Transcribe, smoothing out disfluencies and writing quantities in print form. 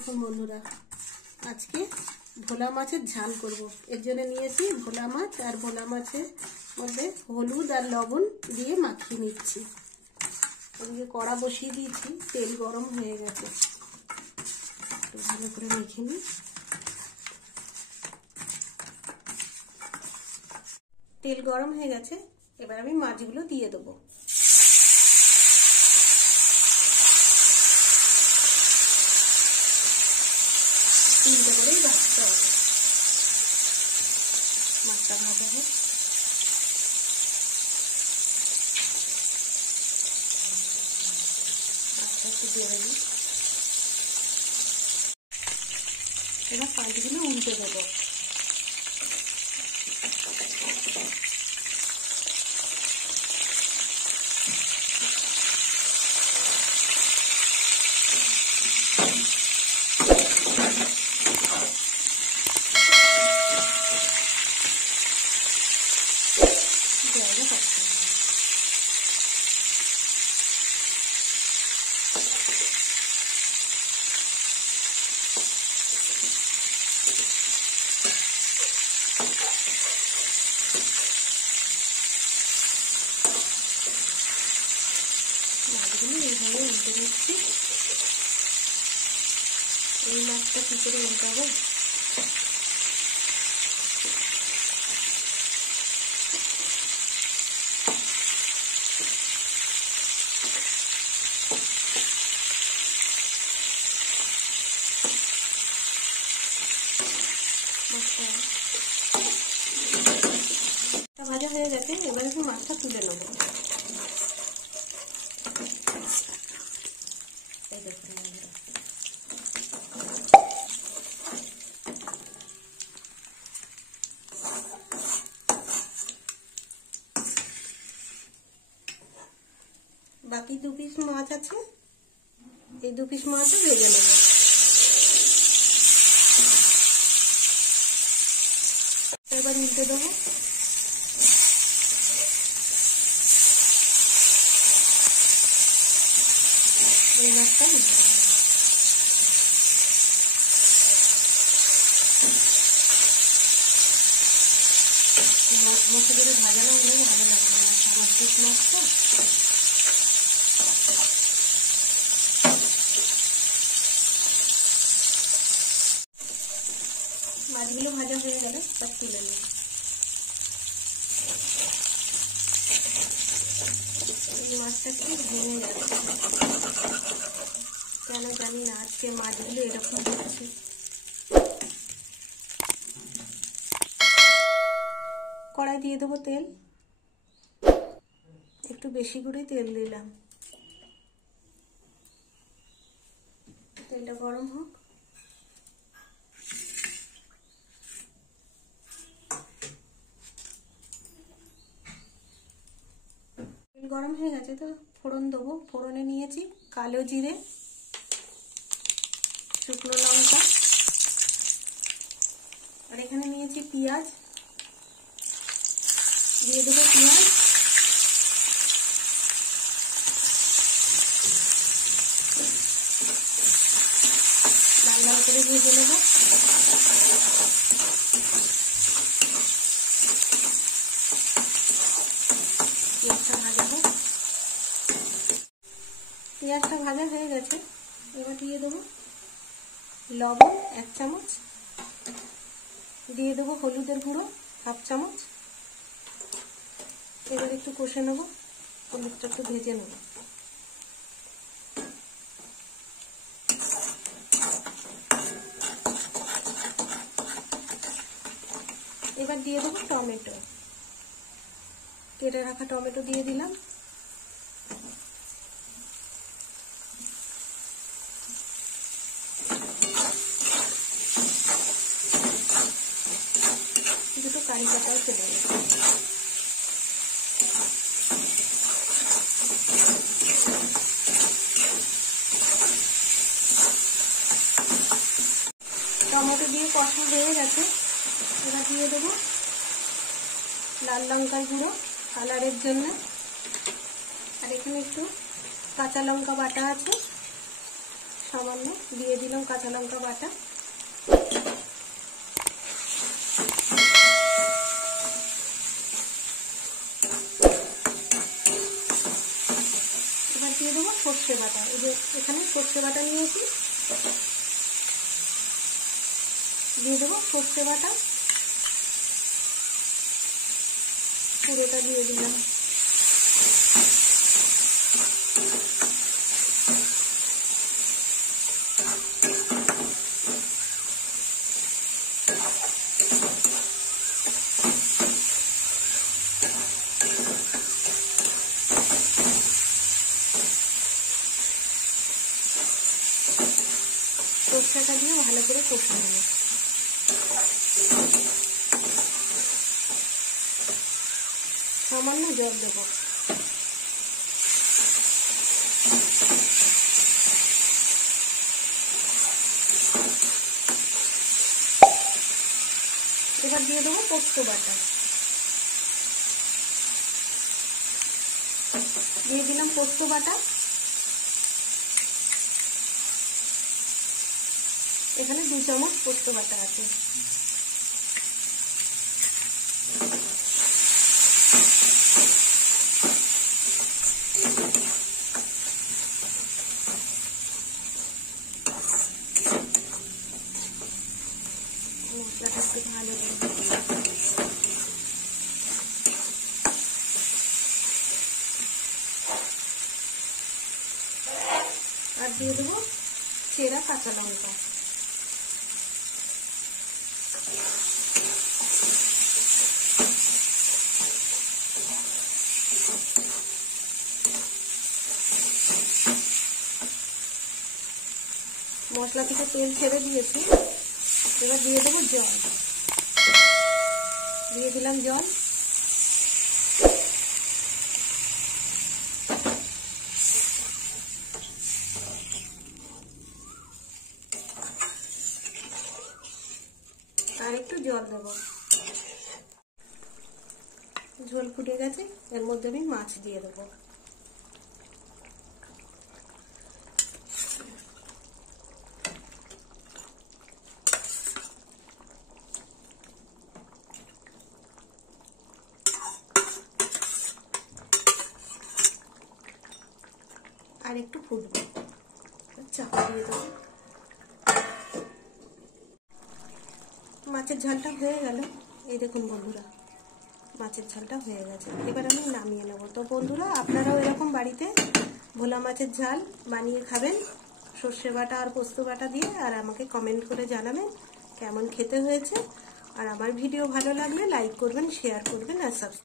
এখন বন্ধুরা আজকে ভোলা মাছের ঝাল করব। এর জন্য নিয়েছি ভোলা মাছ, আর ভোলা মাছের মধ্যে হলুদ আর লবণ দিয়ে মাখিয়ে নিচ্ছি। এদিকে কড়া বসিয়ে দিয়েছি, তেল গরম হয়ে গেছে, একটু ভালো করে মেখে নিই। তেল গরম হয়ে গেছে, এবার আমি মাছগুলো দিয়ে দেবো। তিনটে করেই ভাজতে হবে, মাছটা ভাজা হোক। আচ্ছা, একটু বেড়ে দিই। এবার পাঁচগুলো উল্টে দেবো। মাছগুলো এইভাবে উল্টে দিচ্ছি। এই মাছটা কি করে উল্টাবো? মাছটা ভাজা হয়ে গেছে, এবার একটু মাছটা তুলে নেবো। এই দেখুন, বাকি দু পিস মাছ আছে, এই দু পিস মাছও ভেজে নেব। এবার উল্টে দেবো। এই মাছটা মাছ মশলা করে ভাজা না হলে ভালো লাগবে না, সামুদ্রিক মাছটা। মাছগুলো ভাজা হয়ে গেলে সব তুলে নেব। এই মাছটা একটু ভেঙে যাচ্ছে, কেন জানি না, আজকে মাছগুলো এরকম হচ্ছে। কড়াই দিয়ে দেবো তেল, একটু বেশি করে তেল দিলাম। তেলটা গরম হোক। তেল গরম হয়ে গেছে, তো ফোড়ন দেবো। ফোড়নে নিয়েছি কালো জিরে, শুকনো লঙ্কা, আর এখানে নিয়েছি পেঁয়াজ। দিয়ে দেবো পেঁয়াজ। লাল লাল করে ভেজে নেব। পেঁয়াজটা ভাজা হোক। পেঁয়াজটা ভাজা হয়ে গেছে, এবার দিয়ে দেবো লবণ 1 চামচ, দিয়ে দেবো হলুদের গুঁড়ো 1/2 চামচ। এবার একটু কষে নেব, হলুদটা একটু ভেজে নেব। এবার দিয়ে দেবো টমেটো, কেটে রাখা টমেটো দিয়ে দিলাম। দুটো কারি পাতাও চলে গেছে। টমেটো দিয়ে কষা হয়ে গেছে, এবার দিয়ে দেবো লাল লঙ্কার গুঁড়ো কালারের জন্য, আর এখানে একটু কাঁচা লঙ্কা বাটা আছে, সামান্য দিয়ে দিলাম কাঁচা লঙ্কা বাটা। এবার দিয়ে দেবো সর্ষে বাটা। এই যে এখানে সর্ষে বাটা নিয়েছি, দিয়ে দেবো সর্ষে বাটা, পুরোটা দিয়ে দিলাম। সর্ষেটা দিয়ে ভালো করে কষে নেব। সামান্য জল দেবো। এবার দিয়ে দেবো পোস্ত বাটা, দিয়ে দিলাম পোস্ত বাটা। এখানে 2 চামচ পোস্ত বাটা আছে। মশলাটা একটু ভালো করে আর দিয়ে দেবো চেরা কাঁচা লঙ্কা। মশলা থেকে তেল ছেড়ে দিয়েছি। এবার দিয়ে দেবো জল, দিয়ে দিলাম জল। আর একটু জল দেবো। ঝোল ফুটে গেছে, এর মধ্যে আমি মাছ দিয়ে দেবো। আর একটু ফুটবে, চাপা দিয়ে দেবো। মাছের ঝালটা হয়ে গেল। এই দেখুন বন্ধুরা, মাছের ঝালটা হয়ে গেছে। এবার আমি নামিয়ে নেব। তো বন্ধুরা, আপনারাও এরকম বাড়িতে ভোলা মাছের ঝাল বানিয়ে খাবেন সর্ষে বাটা আর পোস্ত বাটা দিয়ে, আর আমাকে কমেন্ট করে জানাবেন কেমন খেতে হয়েছে। আর আমার ভিডিও ভালো লাগলে লাইক করবেন, শেয়ার করবেন আর সাবস্ক্রাইব